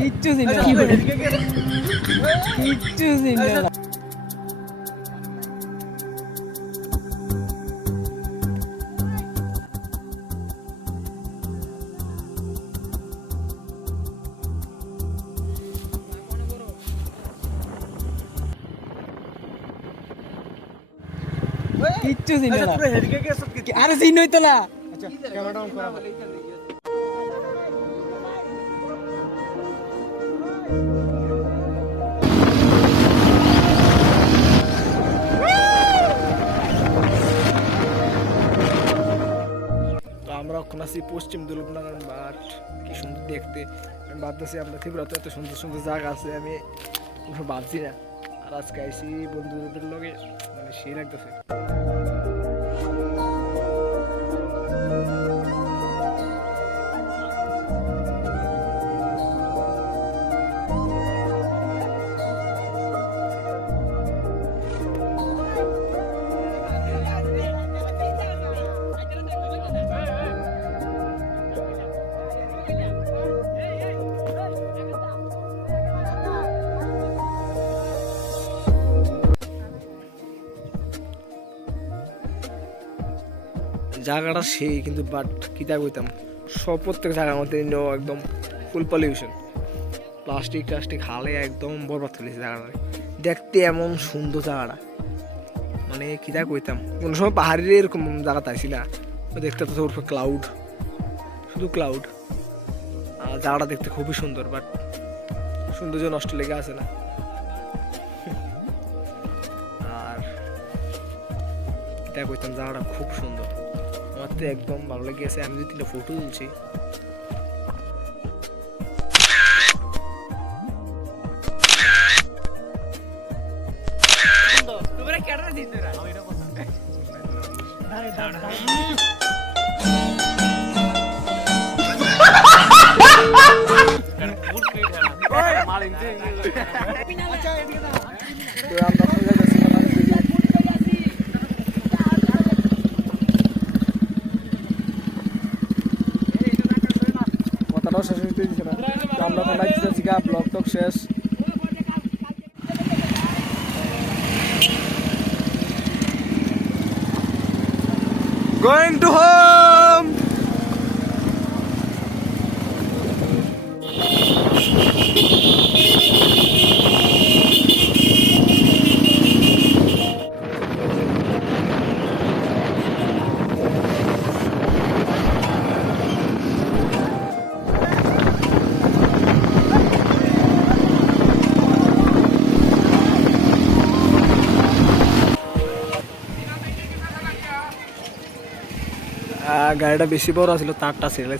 কিচ্ছু চিনি না, কিচ্ছু চিনি না। কিচ্ছু চিনি না, আরে চিনই তো না। আচ্ছা ক্যামেরাটা অন করা। তো আমরা এখন আছি পশ্চিম দুর্লভনগর মাঠ, কি সুন্দর দেখতে। আমি ভাবতেছি আমরা ত্রিপুরাতে এত সুন্দর সুন্দর জায়গা আছে, আমি ভাবছি না। আর আজকে আইসি বন্ধুদের লগে, মানে সেই লাগতেছে। জায়গাটা সেই, কিন্তু বাট কিতা কইতাম, সব প্রত্যেক জায়গার মধ্যে একদম ফুল পলিউশন, প্লাস্টিক টাস্টিক হালে একদম বরবাদ ফেলেছে জায়গাটা। দেখতে এমন সুন্দর জায়গাটা, মানে কিতা কইতাম, কোনো সময় পাহাড়ের এরকম জায়গা তাইছি না। দেখতে তো ওর ক্লাউড, শুধু ক্লাউড। আর জায়গাটা দেখতে খুবই সুন্দর, বাট সৌন্দর্য নষ্ট লেগে আছে না। আর কিতা কইতাম, জায়গাটা খুব সুন্দর, আমার তো একদম ভালো লেগে গেছে। আমি যদি 3টা ফটো তুলছি। কথাটাও শেষ হইতে দিচ্ছে না, তো আমরা তো লাগতেছি গা, ব্লগ টক শেষ। Going to home. গাড়িটা বেশি বড় ছিল, তারটা ছেড়ে